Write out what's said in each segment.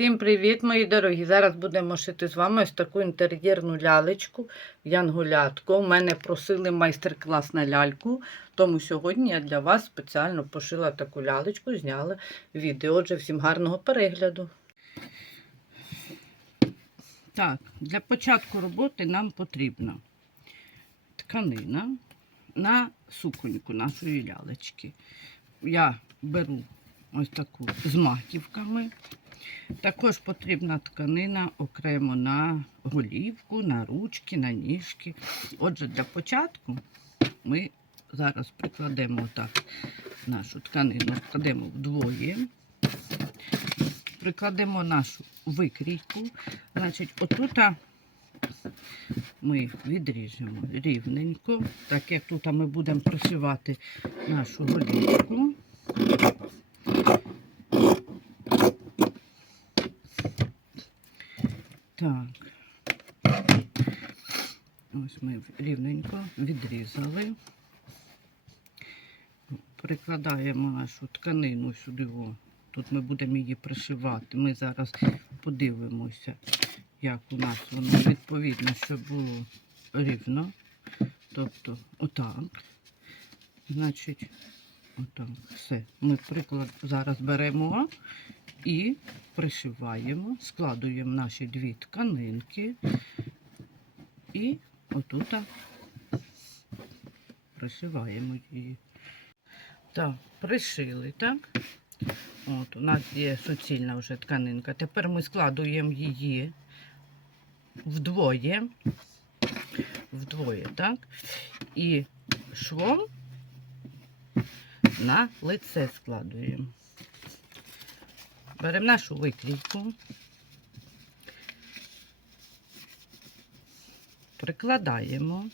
Всім привіт, мої дорогі! Зараз будемо шити з вами ось таку інтер'єрну лялечку, янгулятку. У мене просили майстер-клас на ляльку, тому сьогодні я для вас спеціально пошила таку лялечку, зняла відео. Отже, всім гарного перегляду. Так, для початку роботи нам потрібна тканина на суконьку нашої лялечки. Я беру ось таку з маківками. Також потрібна тканина окремо на голівку, на ручки, на ніжки. Отже, для початку ми зараз прикладемо так нашу тканину, складемо вдвоє, прикладемо нашу викрійку. Значить, отут ми відріжемо рівненько, так як тут ми будемо пришивати нашу голівку. Так. Ось ми рівненько відрізали. Прикладаємо нашу тканину сюди. О. Тут ми будемо її пришивати. Ми зараз подивимося, як у нас воно відповідно, щоб було рівно. Тобто, отак. Значить, отак. Все. Ми приклад зараз беремо і пришиваємо, складуємо наші дві тканинки і отут пришиваємо її. Так, пришили, так? От, у нас є суцільна вже тканинка. Тепер ми складуємо її вдвоє, вдвоє, так? І швом на лице складуємо. Беремо нашу викрійку, прикладаємо,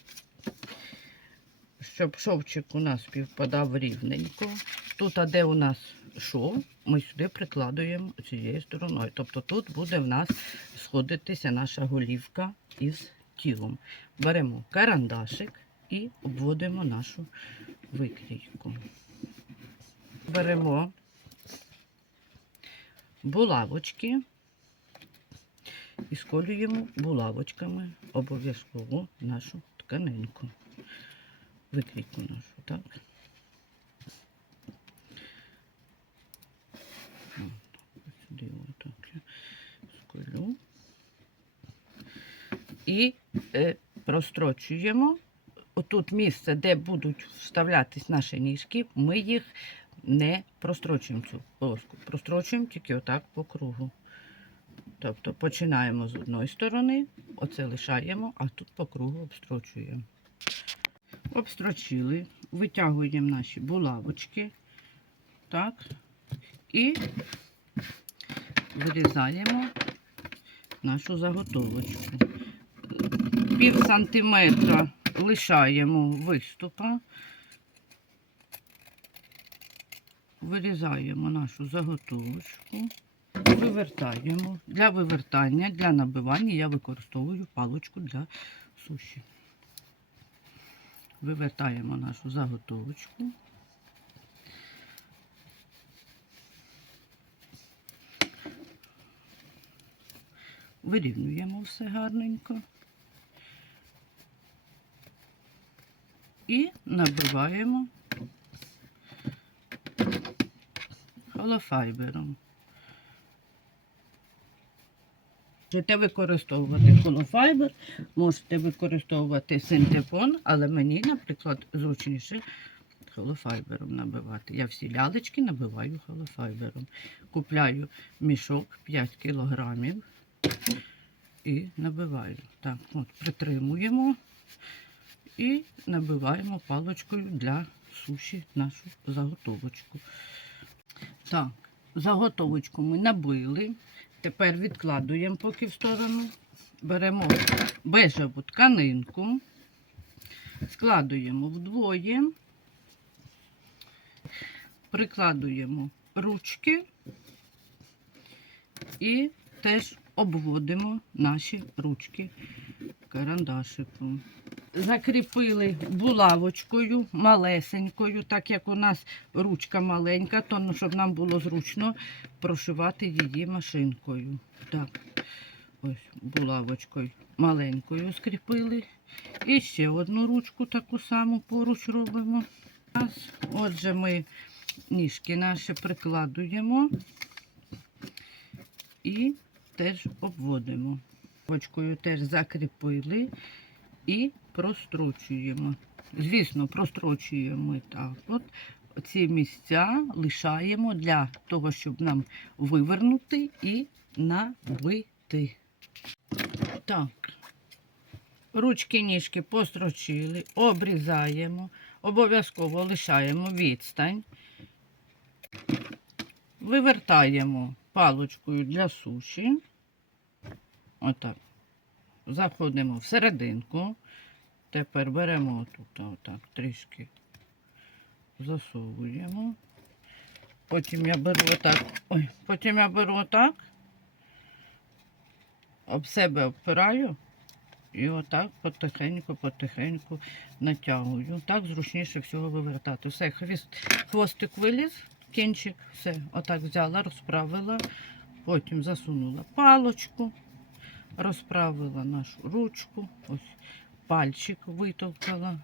щоб шовчик у нас співпадав рівненько. Тут, а де у нас шов, ми сюди прикладуємо цією стороною. Тобто тут буде в нас сходитися наша голівка із тілом. Беремо карандашик і обводимо нашу викрійку. Беремо булавочки і сколюємо булавочками обов'язково нашу тканинку. Викрійку нашу, так? Сюди отак я сколю. І е, прострочуємо. Отут місце, де будуть вставлятись наші ніжки, ми їх не прострочуємо цю полоску. Прострочуємо тільки отак по кругу. Тобто починаємо з одної сторони, оце лишаємо, а тут по кругу обстрочуємо. Обстрочили, витягуємо наші булавочки. Так. І вирізаємо нашу заготовочку. Пів сантиметра лишаємо виступа. Вирізаємо нашу заготовочку, вивертаємо. Для вивертання, для набивання я використовую паличку для суші. Вивертаємо нашу заготовочку. Вирівнюємо все гарненько. І набиваємо холофайбером. Можете використовувати холофайбер, можете використовувати синтепон, але мені, наприклад, зручніше холофайбером набивати. Я всі лялечки набиваю холофайбером. Купляю мішок 5 кілограмів і набиваю. Так, от, притримуємо і набиваємо паличкою для суші нашу заготовочку. Так, заготовочку ми набили. Тепер відкладуємо поки в сторону. Беремо бежеву тканинку, складуємо вдвоє, прикладуємо ручки і теж обводимо наші ручки карандашиком. Закріпили булавочкою малесенькою, так як у нас ручка маленька, то ну, щоб нам було зручно прошивати її машинкою. Так, ось булавочкою маленькою скріпили. І ще одну ручку таку саму поруч робимо. Отже, ми ніжки наші прикладуємо і теж обводимо. Ручкою теж закріпили і прострочуємо. Звісно, прострочуємо так. От ці місця лишаємо для того, щоб нам вивернути і набити. Так. Ручки ніжки построчили, обрізаємо, обов'язково лишаємо відстань, вивертаємо паличкою для суші. Отак. Заходимо всерединку. Тепер беремо отут, отак, трішки засовуємо. Потім я беру отак. Ой, потім я беру отак, об себе обпираю і отак потихеньку-потихеньку натягую. Так зручніше всього вивертати. Все, хвіст, хвостик виліз, кінчик, все, отак взяла, розправила, потім засунула палочку розправила нашу ручку, ось пальчик витовкала.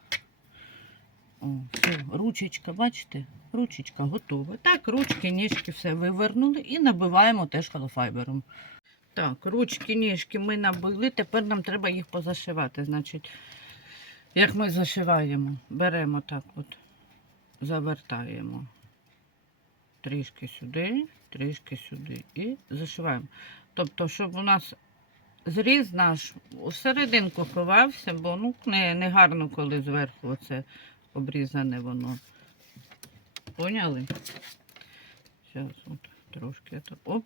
О, все, ручечка, бачите? Ручечка готова. Так, ручки, ніжки все вивернули і набиваємо теж холофайбером. Так, ручки, ніжки ми набили, тепер нам треба їх позашивати. Значить, як ми зашиваємо, беремо так от, завертаємо трішки сюди, трішки сюди і зашиваємо. Тобто, щоб у нас зріз наш у серединку ховався, бо ну, не, не гарно, коли зверху оце обрізане воно. Поняли? Зараз от трошки. Оп.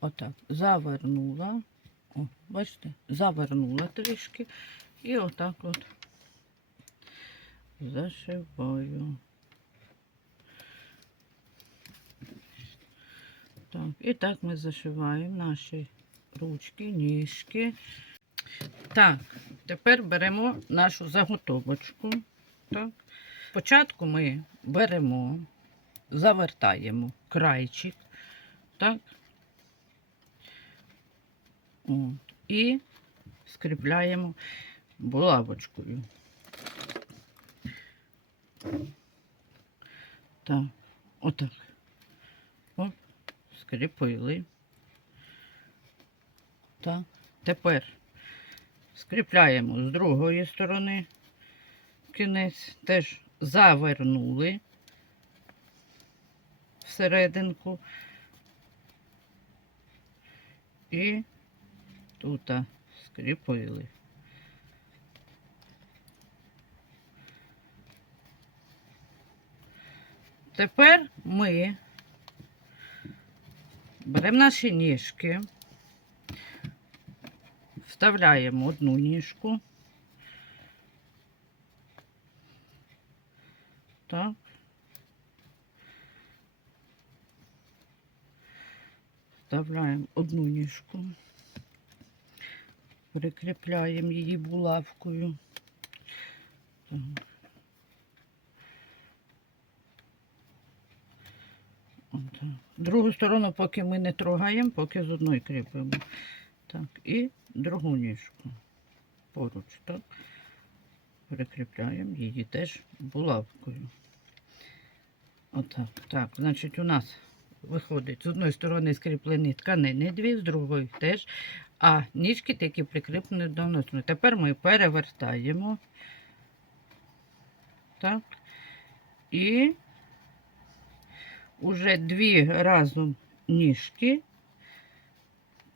Отак. Завернула. О, бачите, завернула трішки. І отак от зашиваю. Так, і так ми зашиваємо наші ручки, ніжки. Так, тепер беремо нашу заготовочку. Так. Спочатку ми беремо, завертаємо крайчик, так, От, і скріпляємо булавочкою. Так, отак. О, скріпили. Так. Тепер скріпляємо з другої сторони кінець, теж завернули всерединку і тут скріпили. Тепер ми беремо наші ніжки. Вставляємо одну ніжку. Так. Вставляємо одну ніжку. Прикріпляємо її булавкою. Так. Другу сторону поки ми не трогаємо, поки з одної кріпимо. Так, і другу ніжку поруч, так. Прикріпляємо її теж булавкою. Отак. Так, значить, у нас виходить з одної сторони скріплені тканини, дві, з другої теж, а ніжки такі прикріплені до носу. Тепер ми перевертаємо. Так. І уже дві разом ніжки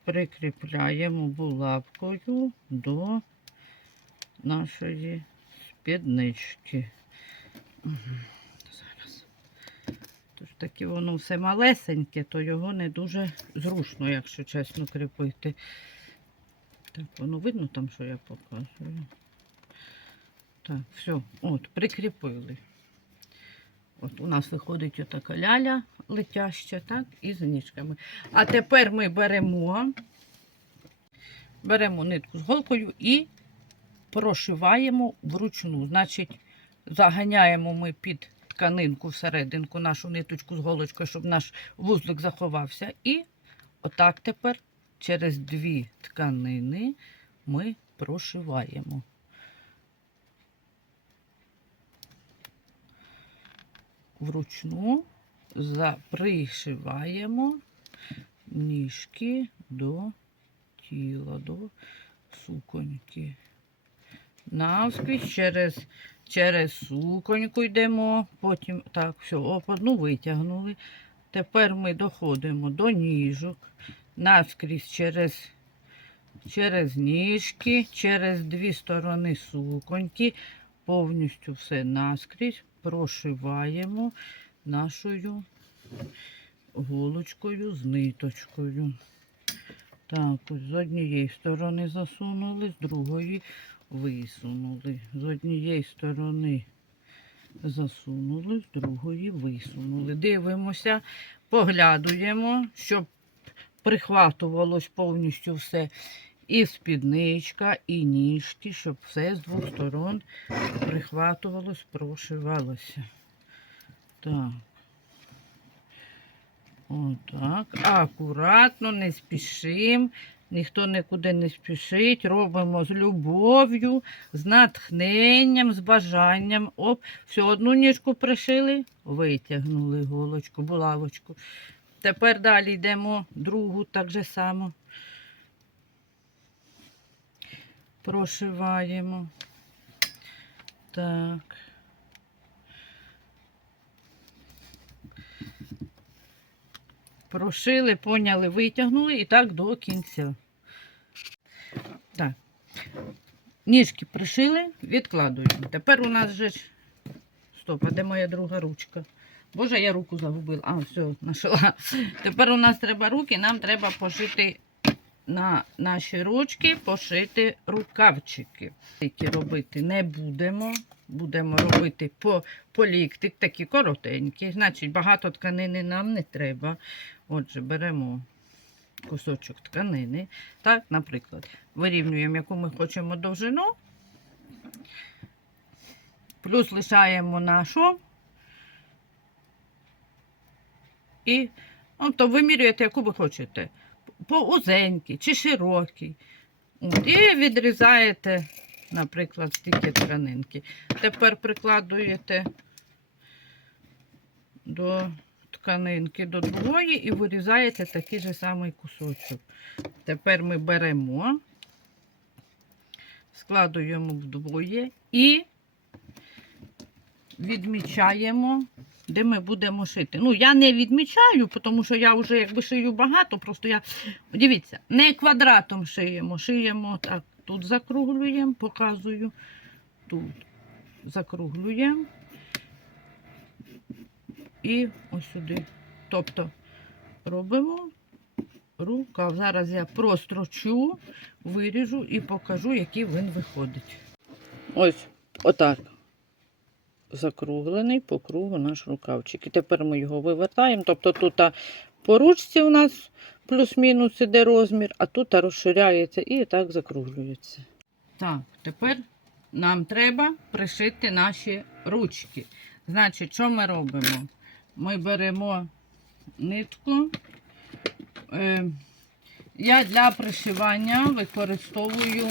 прикріпляємо булавкою до нашої спіднички. Зараз. Тож таки воно все малесеньке, то його не дуже зручно, якщо чесно, кріпити. Так, воно видно там, що я показую. Так, все, от, прикріпили. От у нас виходить отака ляля летяща, так, і з ніжками. А тепер ми беремо, беремо нитку з голкою і прошиваємо вручну. Значить, заганяємо ми під тканинку всерединку нашу ниточку з голочкою, щоб наш вузлик заховався. І отак тепер через дві тканини ми прошиваємо. Вручну запришиваємо ніжки до тіла, до суконьки. Навскрізь через, через суконьку йдемо, потім так, все, оп, одну витягнули. Тепер ми доходимо до ніжок, навскрізь через, через ніжки, через дві сторони суконьки, повністю все наскрізь прошиваємо нашою голочкою з ниточкою. Так, ось з однієї сторони засунули, з другої висунули. З однієї сторони засунули, з другої висунули. Дивимося, поглядуємо, щоб прихватувалось повністю все. І спідничка, і ніжки, щоб все з двох сторон прихватувалось, прошивалося. Так. Отак. Акуратно, не спішимо. Ніхто нікуди не спішить. Робимо з любов'ю, з натхненням, з бажанням. Оп, все, одну ніжку пришили, витягнули голочку, булавочку. Тепер далі йдемо другу так же само. Прошиваємо. Так. Прошили, поняли, витягнули і так до кінця. Так. Ніжки пришили, відкладуємо. Тепер у нас же. Стоп, а де моя друга ручка? Боже, я руку загубила. А, все, знайшла. Тепер у нас треба руки, нам треба пошити на наші ручки, пошити рукавчики. Які робити не будемо. Будемо робити по, по ліктик, такі коротенькі. Значить, багато тканини нам не треба. Отже, беремо кусочок тканини. Так, наприклад, вирівнюємо, яку ми хочемо довжину. Плюс лишаємо нашу. І ну, то вимірюєте, яку ви хочете. По узенький чи широкий. От, І відрізаєте, наприклад, стільки тканинки. Тепер прикладуєте до тканинки до другої і вирізаєте такий же самий кусочок. Тепер ми беремо, складуємо вдвоє і відмічаємо, де ми будемо шити. Ну, я не відмічаю, тому що я вже якби шию багато, просто я. Дивіться, не квадратом шиємо, шиємо так. Тут закруглюємо, показую. Тут закруглюємо. І ось сюди. Тобто робимо рукав. Зараз я прострочу, виріжу і покажу, який він виходить. Ось отак. Закруглений по кругу наш рукавчик. І тепер ми його вивертаємо. Тобто тут по ручці у нас плюс-мінус іде розмір, а тут розширяється і так закруглюється. Так, тепер нам треба пришити наші ручки. Значить, що ми робимо? Ми беремо нитку. Е, Я для пришивання використовую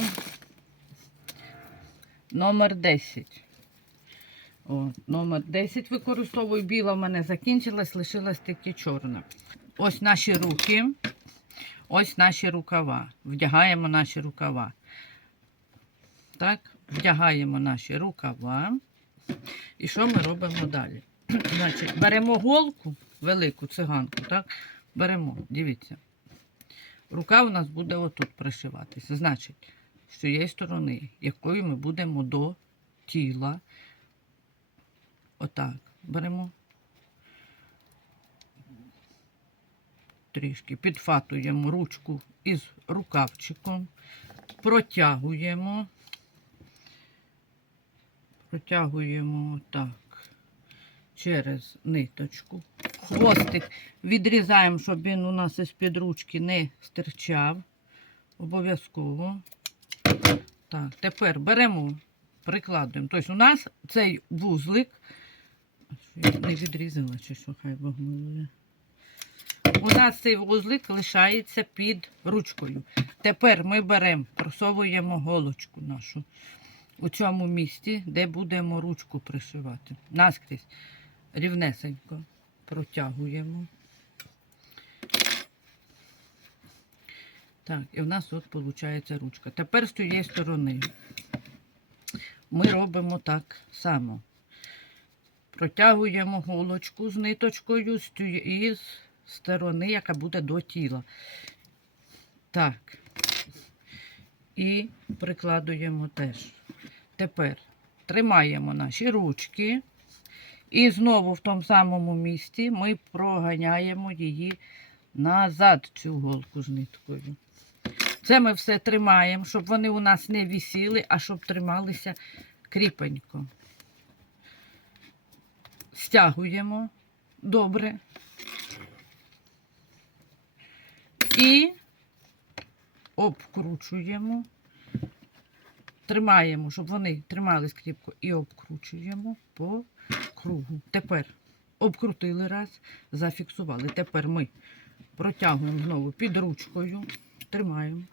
номер 10. О, номер 10 використовую. Біла в мене закінчилась, лишилась тільки чорна. Ось наші руки. Ось наші рукава. Вдягаємо наші рукава. Так, вдягаємо наші рукава. І що ми робимо далі? Значить, беремо голку, велику циганку, так? Беремо, дивіться. Рука у нас буде отут пришиватися. Значить, з цієї сторони, якою ми будемо до тіла. Отак. Беремо. Трішки підфатуємо ручку із рукавчиком, протягуємо. Протягуємо так через ниточку. Хвостик відрізаємо, щоб він у нас із під ручки не стирчав. Обов'язково. Так, тепер беремо, прикладуємо. Тобто у нас цей вузлик. Не відрізала, чи що хай Бог милує. У нас цей вузлик лишається під ручкою. Тепер ми беремо, просовуємо голочку нашу у цьому місці, де будемо ручку пришивати. Наскрізь рівнесенько протягуємо. Так, і в нас тут виходить ручка. Тепер з тієї сторони ми робимо так само. Протягуємо голочку з ниточкою з сторони, яка буде до тіла. Так. І прикладуємо теж. Тепер тримаємо наші ручки. І знову в тому самому місці ми проганяємо її назад, цю голку з ниткою. Це ми все тримаємо, щоб вони у нас не вісіли, а щоб трималися кріпенько. Стягуємо добре. І обкручуємо. Тримаємо, щоб вони тримались кріпко, і обкручуємо по кругу. Тепер обкрутили раз, зафіксували. Тепер ми протягуємо знову під ручкою, тримаємо.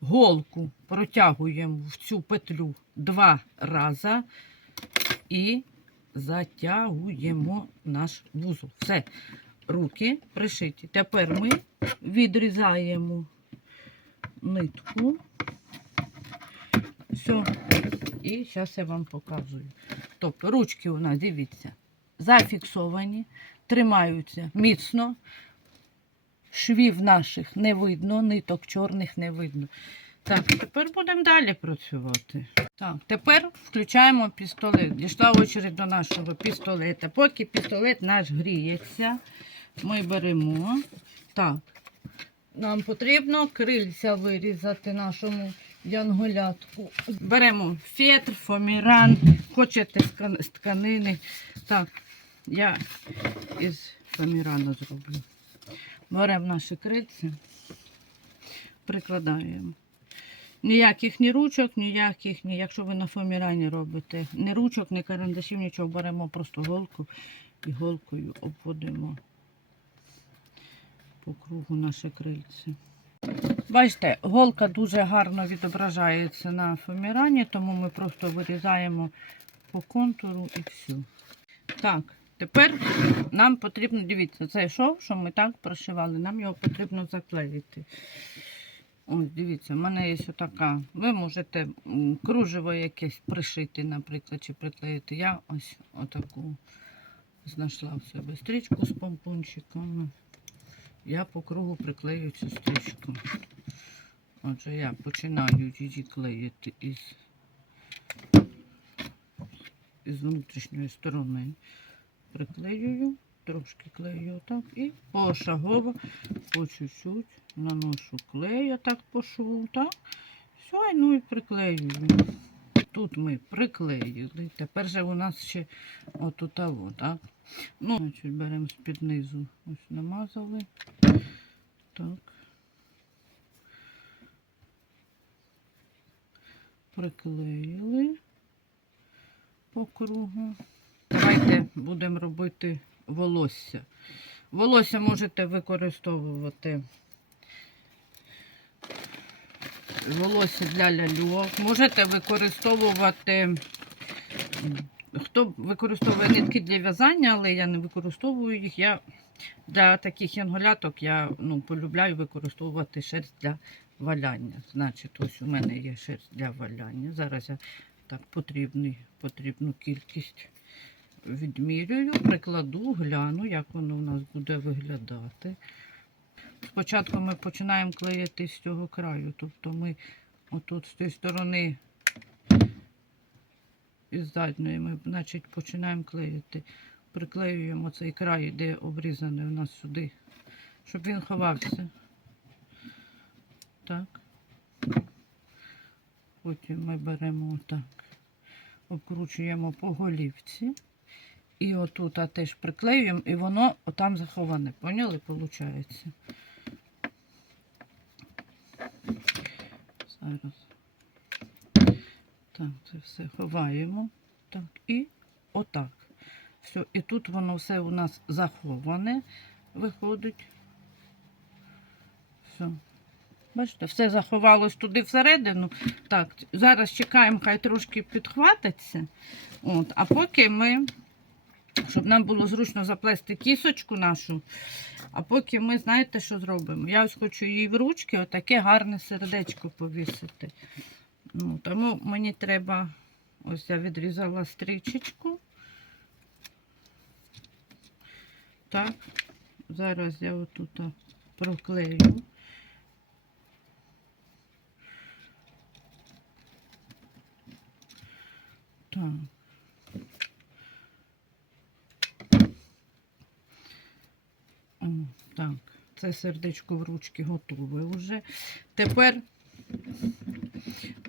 Голку протягуємо в цю петлю два рази і затягуємо наш вузол. Все, руки пришиті. Тепер ми відрізаємо нитку. Все. І зараз я вам показую. Тобто ручки у нас, дивіться, зафіксовані, тримаються міцно. Швів наших не видно, ниток чорних не видно. Так, тепер будемо далі працювати. Так, тепер включаємо пістолет. Дійшла очередь до нашого пістолета. Поки пістолет наш гріється, ми беремо. Так, нам потрібно крильця вирізати нашому янголятку. Беремо фетр, фоміран, хочете з тканини. Так, я із фомірана зроблю. Беремо наші крильці, прикладаємо. Ніяких ні ручок, ніяких, ні, якщо ви на фомірані робите, ні ручок, ні карандашів, нічого. Беремо просто голку і голкою обводимо по кругу наші крильці. Бачите, голка дуже гарно відображається на фомірані, тому ми просто вирізаємо по контуру і все. Так, тепер нам потрібно, дивіться, цей шов, що ми так прошивали, нам його потрібно заклеїти. Ось, дивіться, в мене є така. Ви можете кружево якесь пришити, наприклад, чи приклеїти. Я ось отаку знайшла в себе стрічку з помпончиками. Я по кругу приклею цю стрічку. Отже, я починаю її клеїти із, із внутрішньої сторони. Приклеюю, трошки клею отак і пошагово, по чуть-чуть наношу клею так по шву, так. Все, ну і приклеюю. Тут ми приклеїли. Тепер же у нас ще отут так. Ну, значить, беремо з-під низу. Ось намазали. Так. Приклеїли по кругу. Давайте будемо робити волосся. Волосся можете використовувати волосся для ляльок. Можете використовувати, хто використовує нитки для в'язання, але я не використовую їх. Я для таких янголяток я ну, полюбляю використовувати шерсть для валяння. Значить, ось у мене є шерсть для валяння. Зараз я так потрібний, потрібну кількість відмірюю, прикладу, гляну, як воно у нас буде виглядати. Спочатку ми починаємо клеїти з цього краю. Тобто ми отут з тієї сторони із задньої ми значить, починаємо клеїти. Приклеюємо цей край, де обрізаний у нас сюди, щоб він ховався. Так. Потім ми беремо отак, обкручуємо по голівці. І отут а теж приклеюємо, і воно отам заховане. Поняли, виходить? Зараз. Так, це все ховаємо. Так, і отак. Все, і тут воно все у нас заховане виходить. Все. Бачите, все заховалось туди всередину. Так, зараз чекаємо, хай трошки підхватиться. От, а поки ми, щоб нам було зручно заплести кісочку нашу, а поки ми, знаєте, що зробимо? Я ось хочу їй в ручки отаке гарне сердечко повісити. Ну, тому мені треба, ось я відрізала стрічечку. Так, зараз я отут проклею. Так. О, так, це сердечко в ручки готове вже. Тепер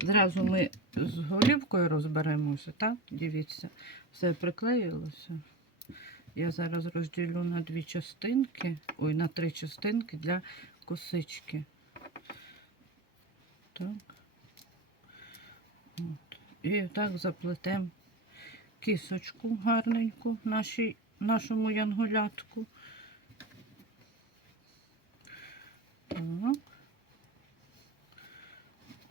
зразу ми з голівкою розберемося, так? Дивіться, все приклеїлося. Я зараз розділю на дві частинки, ой, на три частинки для косички. Так. От. І так заплетемо кисочку гарненьку нашій, нашому янголятку. Так. О.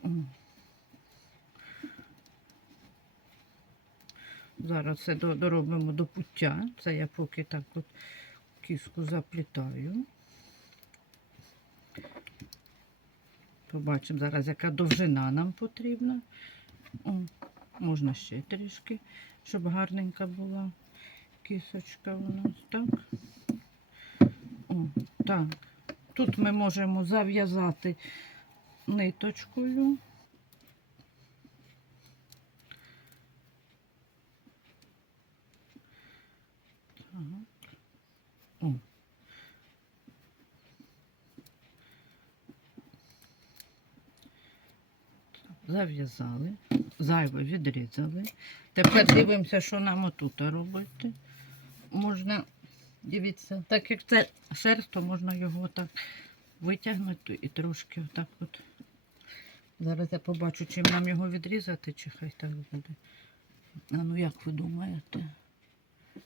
Зараз це доробимо до пуття. Це я поки так от кіску заплітаю. Побачимо зараз, яка довжина нам потрібна. О, можна ще трішки, щоб гарненька була кісочка у нас. Так. О, так. Тут ми можемо зав'язати ниточкою. О. Зав'язали, зайве відрізали. Тепер дивимося, що нам отут робити. Можна, дивіться, так як це шерсть, то можна його так витягнути і трошки отак от. Зараз я побачу, чим нам його відрізати, чи хай так буде. А ну як ви думаєте?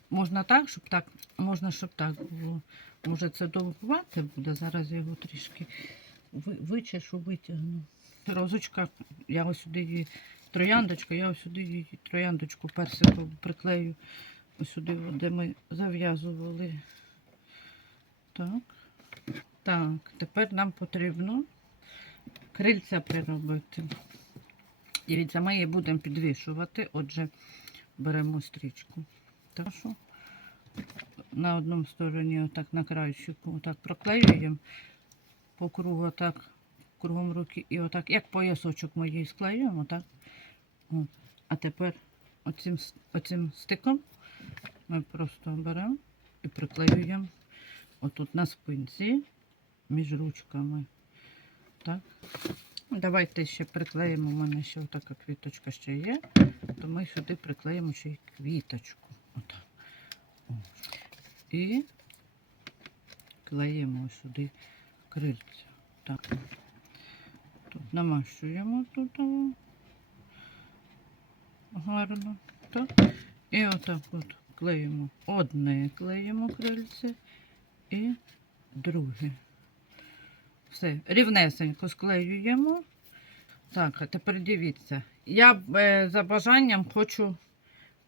Можна так, щоб так, можна, щоб так було. Може це довгувати буде. Зараз я його трішки вичешу, витягну. Розочка, я ось сюди її трояндочка, я ось сюди її трояндочку персикову приклею. Ось сюди, де ми зав'язували. Так. Так, тепер нам потрібно крильця приробити. Дивіться, ми її будемо підвішувати. Отже, беремо стрічку. Так що на одному стороні, отак на краєчку, отак проклеюємо по кругу, отак, кругом руки, і отак, як поясочок ми її склеюємо, так? От. А тепер оцим, оцим стиком ми просто беремо і приклеюємо отут на спинці між ручками. Так. Давайте ще приклеїмо. У мене ще така квіточка ще є. То ми сюди приклеїмо ще й квіточку. Отак. І клеїмо сюди крильця. Так. Тут намащуємо тут гарно. Так. І отак от клеїмо. Одне клеїмо крильце і друге. Все, рівнесенько склеюємо. Так, а тепер дивіться. Я е, за бажанням хочу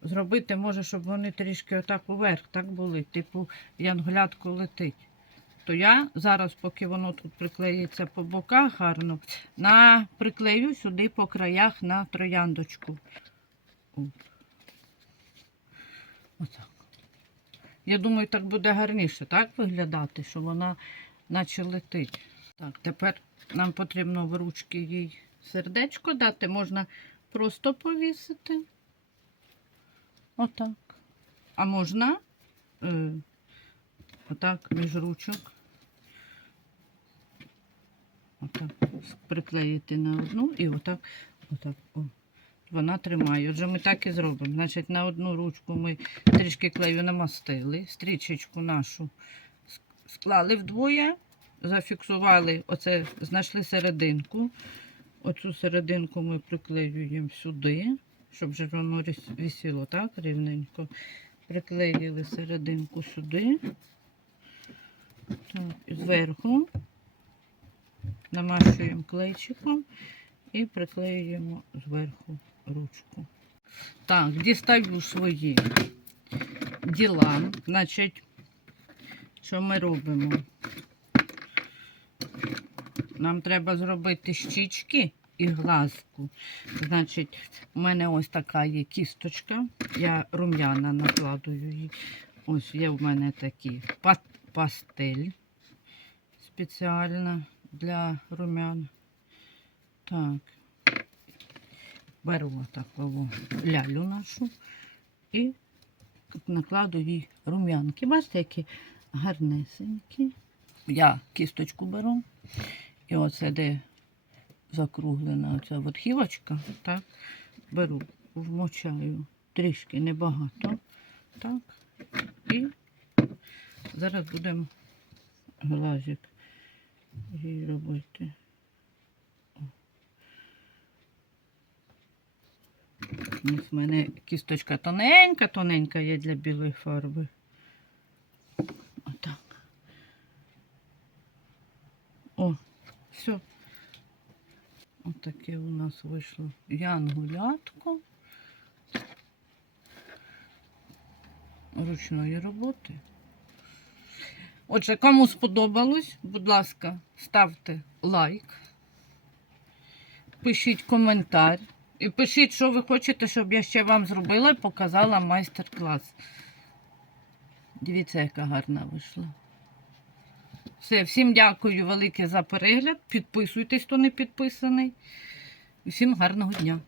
зробити, може, щоб вони трішки отак уверх так були, типу янголятко летить. То я зараз, поки воно тут приклеїться по боках гарно, на, приклею сюди по краях на трояндочку. От. Отак. Я думаю, так буде гарніше, так виглядати, що вона наче летить. Так, тепер нам потрібно в ручки їй сердечко дати. Можна просто повісити. Отак. А можна е, отак між ручок. Отак приклеїти на одну і отак, отак. О. Вона тримає. Отже, ми так і зробимо. Значить, на одну ручку ми трішки клею намастили, стрічечку нашу склали вдвоє, зафіксували, оце, знайшли серединку. Оцю серединку ми приклеюємо сюди, щоб же воно висіло так рівненько. Приклеїли серединку сюди. Так, зверху намащуємо клейчиком і приклеюємо зверху ручку. Так, дістаю свої діла. Значить, що ми робимо? Нам треба зробити щічки і глазку. Значить, у мене ось така є кісточка. Я рум'яна накладую її. Ось є в мене такі па- пастель спеціальна для рум'ян. Так. Беру таку лялю нашу і накладу їй рум'янки. Бачите, які гарнесенькі. Я кісточку беру. І оце де закруглена оця верхівочка, так, беру, вмочаю трішки небагато. Так. І зараз будемо глазик її робити. Ось в мене кісточка тоненька, тоненька є для білої фарби. Отак. О, все. Отаке у нас вийшло янгулятко ручної роботи. Отже, кому сподобалось, будь ласка, ставте лайк, пишіть коментар і пишіть, що ви хочете, щоб я ще вам зробила і показала майстер-клас. Дивіться, яка гарна вийшла. Все, всім дякую велике за перегляд. Підписуйтесь, хто не підписаний. Всім гарного дня.